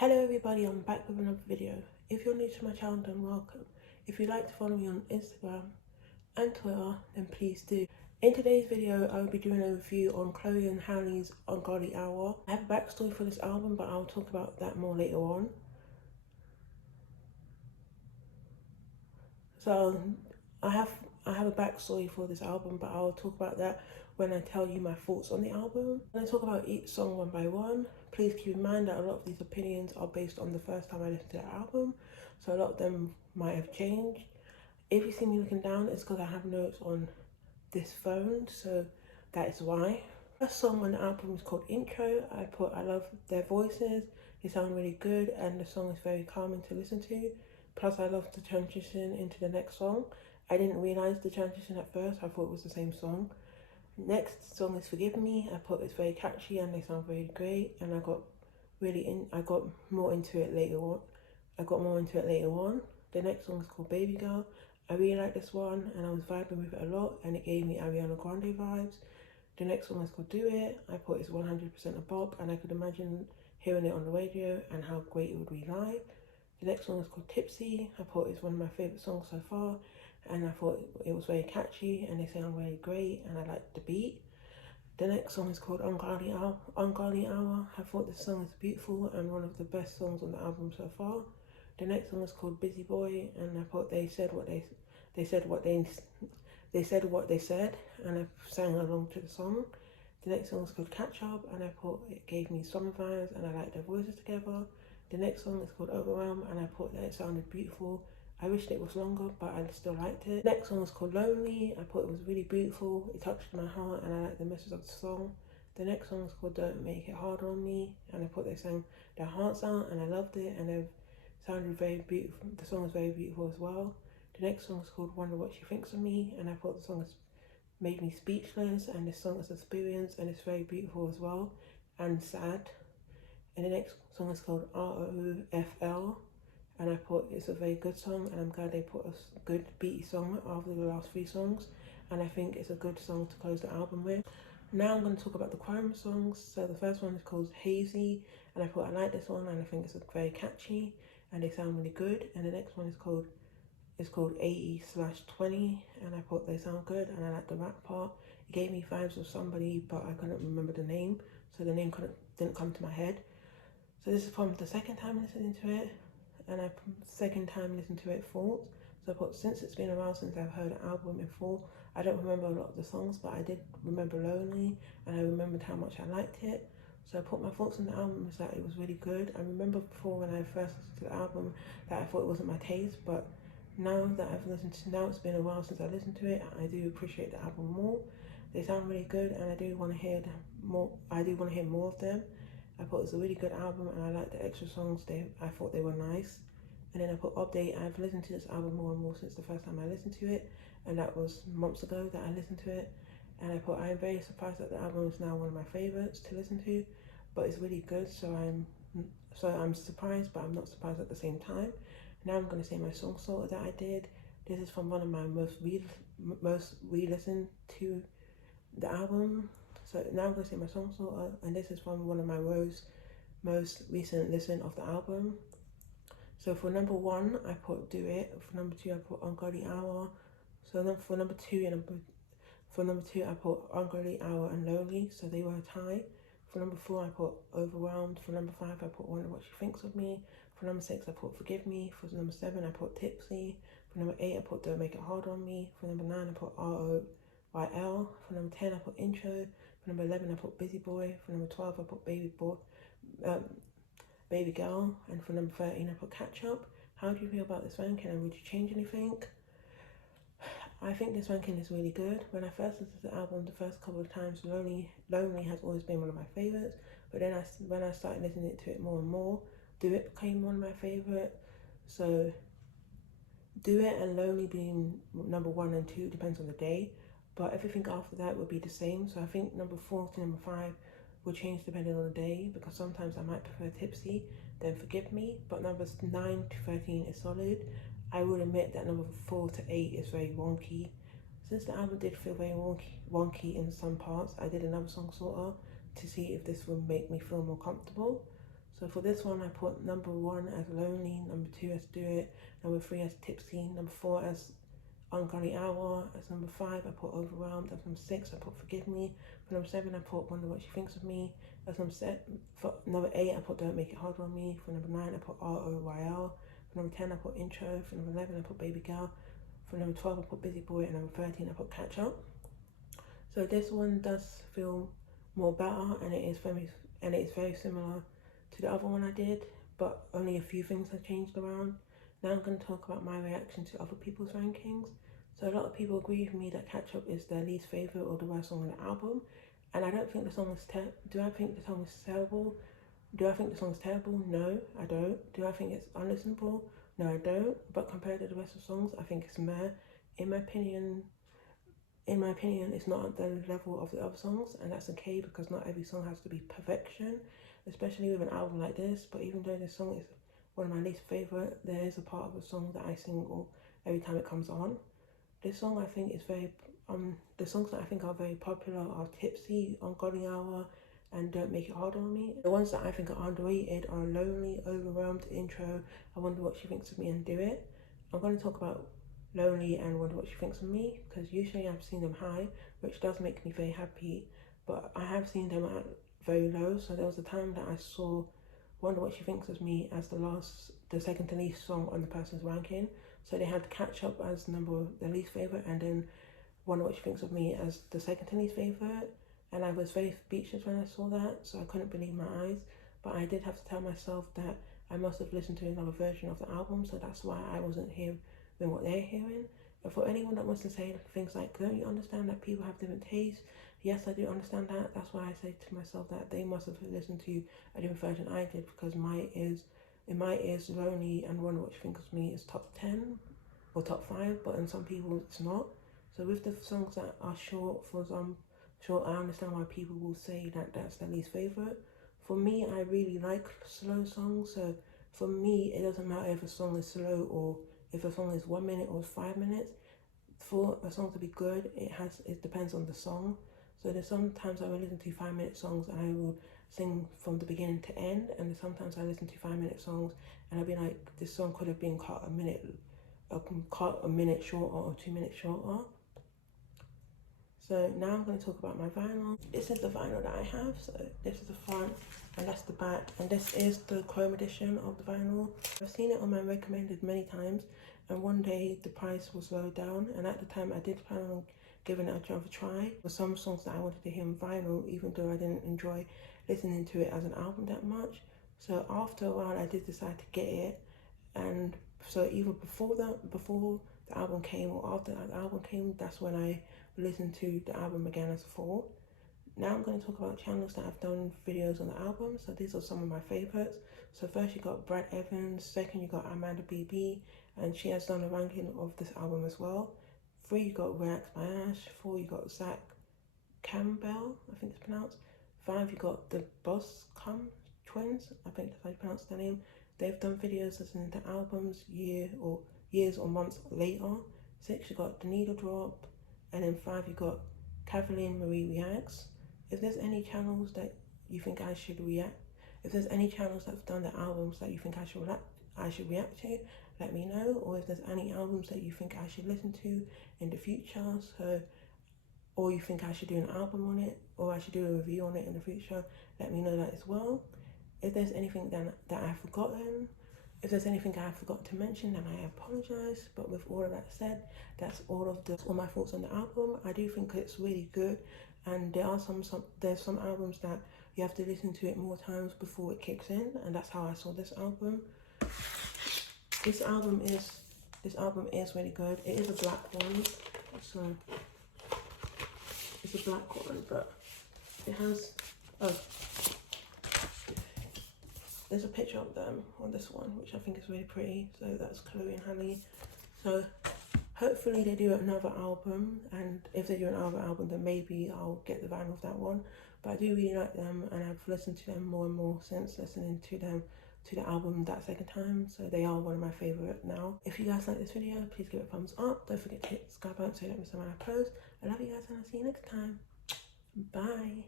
Hello everybody, I'm back with another video. If you're new to my channel, then welcome. If you'd like to follow me on Instagram and Twitter, then please do. In today's video, I will be doing a review on Chloe and Harley's Ungodly Hour. I have a backstory for this album, but I'll talk about that more later on. So I have a backstory for this album, but I'll talk about that when I tell you my thoughts on the album. When I talk about each song one by one, please keep in mind that a lot of these opinions are based on the first time I listened to the album, so a lot of them might have changed. If you see me looking down, it's because I have notes on this phone, so that is why. The first song on the album is called Intro. I love their voices, they sound really good, and the song is very calming to listen to. Plus, I love the transition into the next song. I didn't realise the transition at first, I thought it was the same song. Next song is Forgive Me. I thought it's very catchy and they sound very great, and I got more into it later on. The next song is called Baby Girl. I really like this one and I was vibing with it a lot, and it gave me Ariana Grande vibes. The next song is called Do It. I thought it's 100% a bop, and I could imagine hearing it on the radio and how great it would be live. The next song is called Tipsy. I thought it's one of my favourite songs so far, and I thought it was very catchy and they sound really great, and I liked the beat. The next song is called Ungodly Hour. I thought this song is beautiful and one of the best songs on the album so far. The next song is called Busy Boy, and I thought they said what they said, and I sang along to the song. The next song is called Catch Up, and I thought it gave me summer vibes and I liked their voices together. The next song is called Overwhelm, and I thought that it sounded beautiful. I wished it was longer, but I still liked it. The next song is called Lonely. I thought it was really beautiful. It touched my heart and I liked the message of the song. The next song is called Don't Make It Hard on Me, and I thought they sang their hearts out and I loved it, and they sounded very beautiful. The song was very beautiful as well. The next song is called Wonder What She Thinks of Me, and I thought the song has made me speechless, and this song is experience and it's very beautiful as well and sad. And the next song is called ROFL, and I thought it's a very good song, and I'm glad they put a good beaty song after the last three songs, and I think it's a good song to close the album with. Now I'm going to talk about the crime songs. So the first one is called Hazy, and I thought I like this one and I think it's very catchy and they sound really good. And the next one is called 80/20, and I thought they sound good and I like the rap part. It gave me vibes of somebody, but I couldn't remember the name, so the name didn't come to my head. So this is from the second time listening to it, and second time listening to it thoughts. So I thought, since it's been a while since I've heard an album in full, I don't remember a lot of the songs, but I did remember Lonely, and I remembered how much I liked it. So I put my thoughts on the album is that it was really good. I remember before when I first listened to the album that I thought it wasn't my taste, but now it's been a while since I listened to it, I do appreciate the album more. They sound really good, and I do want to hear more of them. I thought it was a really good album, and I liked the extra songs. I thought they were nice. And then I put Update. I've listened to this album more and more since the first time I listened to it, and that was months ago that I listened to it. And I put, I am very surprised that the album is now one of my favourites to listen to, but it's really good. So I'm surprised, but I'm not surprised at the same time. Now I'm going to say my song sorter that I did. This is from one of my most re-listened to the album. So now I'm going to say my song sorter, and this is from one of my most recent listen of the album. So for number one, I put Do It. For number two, I put Ungodly Hour. So for number two, I put Ungodly Hour and Lonely, so they were a tie. For number four, I put Overwhelmed. For number five, I put Wonder What She Thinks of Me. For number six, I put Forgive Me. For number seven, I put Tipsy. For number eight, I put Don't Make It Hard on Me. For number nine, I put ROYL. For number 10, I put Intro. For number 11, I put Busy Boy. For number 12, I put Baby Girl. And for number 13, I put Catch Up. How do you feel about this ranking, and would you change anything? I think this ranking is really good. When I first listened to the album, the first couple of times, Lonely has always been one of my favourites. But then when I started listening to it more and more, Do It became one of my favourite. So Do It and Lonely being number 1 and 2 depends on the day, but everything after that would be the same. So I think number 4 to number 5 will change depending on the day, because sometimes I might prefer Tipsy than Forgive Me, but numbers 9 to 13 is solid. I will admit that number 4 to 8 is very wonky. Since the album did feel very wonky in some parts, I did another song sorter to see if this would make me feel more comfortable. So for this one, I put number 1 as Lonely, number 2 as Do It, number 3 as Tipsy, number 4 as Ungodly Hour, as number 5 I put Overwhelmed, as number 6 I put Forgive Me, for number 7 I put Wonder What She Thinks of Me, as for number 8 I put Don't Make It Harder on Me, for number 9 I put ROYL, for number 10 I put Intro, for number 11 I put Baby Girl, for number 12 I put Busy Boy, and number 13 I put Catch Up. So this one does feel more better, and it is very similar to the other one I did, but only a few things have changed around. Now I'm going to talk about my reaction to other people's rankings. So a lot of people agree with me that Catch Up is their least favourite or the worst song on the album, and I don't think the song is do I think the song is terrible? Do I think the song is terrible? No, I don't. Do I think it's unlistenable? No, I don't. But compared to the rest of the songs, I think it's meh. In my opinion, it's not at the level of the other songs, and that's okay because not every song has to be perfection, especially with an album like this. But even though this song is one of my least favourite, there is a part of the song that I sing every time it comes on. This song I think is very, the songs that I think are very popular are Tipsy, Ungodly Hour, and Don't Make It Harder on Me. The ones that I think are underrated are Lonely, Overwhelmed, Intro, I Wonder What She Thinks of Me, and Do It. I'm going to talk about Lonely and Wonder What She Thinks of Me because usually I've seen them high, which does make me very happy, but I have seen them at very low. So there was a time that I saw Wonder What She Thinks of Me as the second to least song on the person's ranking. So they had Catch Up as the least favourite, and then Wonder What She Thinks of Me as the second to least favourite. And I was very speechless when I saw that, so I couldn't believe my eyes. But I did have to tell myself that I must have listened to another version of the album, so that's why I wasn't hearing what they're hearing. And for anyone that wants to say things like, don't you understand that people have different tastes? Yes, I do understand that. That's why I say to myself that they must have listened to a different version I did, because in my ears, Lonely and Wonder What She Thinks of Me is top 10 or top 5, but in some people it's not. So with the songs that are short, I understand why people will say that that's their least favourite. For me, I really like slow songs, so for me, it doesn't matter if a song is slow or if a song is 1 minute or 5 minutes. For a song to be good, it depends on the song. So there's sometimes I will listen to 5-minute songs and I will sing from the beginning to end, and sometimes I listen to 5-minute songs and I'll be like, this song could have been cut a minute shorter or 2 minutes shorter. So now I'm going to talk about my vinyl. This is the vinyl that I have. So this is the front and that's the back. And this is the chrome edition of the vinyl. I've seen it on my recommended many times, and one day the price was low down, and at the time I did plan on giving it another try. For some songs that I wanted to hear in vinyl, even though I didn't enjoy listening to it as an album that much. So after a while I did decide to get it, and so either before the album came or after the album came, that's when I listened to the album again as a whole. Now I'm going to talk about channels that have done videos on the album. So these are some of my favourites. So first you got Brad Evans, second you got Amanda BB, and she has done a ranking of this album as well. 3 you got Reacts by Ash, 4 you got Zach Campbell, I think it's pronounced. 5 you got the Boss Twins, I think that's how you pronounce their name. They've done videos listening to albums years or months later. 6 you got The Needle Drop, and then 5 you got Kathleen Marie Reacts. If there's any channels that you think I should react, if there's any channels that have done the albums that you think I should react to, let me know. Or if there's any albums that you think I should listen to in the future, or you think I should do an album on it, or I should do a review on it in the future, let me know that as well. If there's anything that I've forgotten, if there's anything I forgot to mention, then I apologise. But with all of that said, that's all my thoughts on the album. I do think it's really good, and there's some albums that you have to listen to it more times before it kicks in, and that's how I saw this album. This album is really good. It is a black one, so it's a black one, but it has there's a picture of them on this one, which I think is really pretty. So that's Chloe and Harley. So hopefully they do another album, and if they do another album, then maybe I'll get the vinyl of that one. But I do really like them, and I've listened to them more and more since listening to the album that second time. So they are one of my favourite now. If you guys like this video, please give it a thumbs up. Don't forget to hit the subscribe button so you don't miss out when I post. I love you guys, and I'll see you next time. Bye.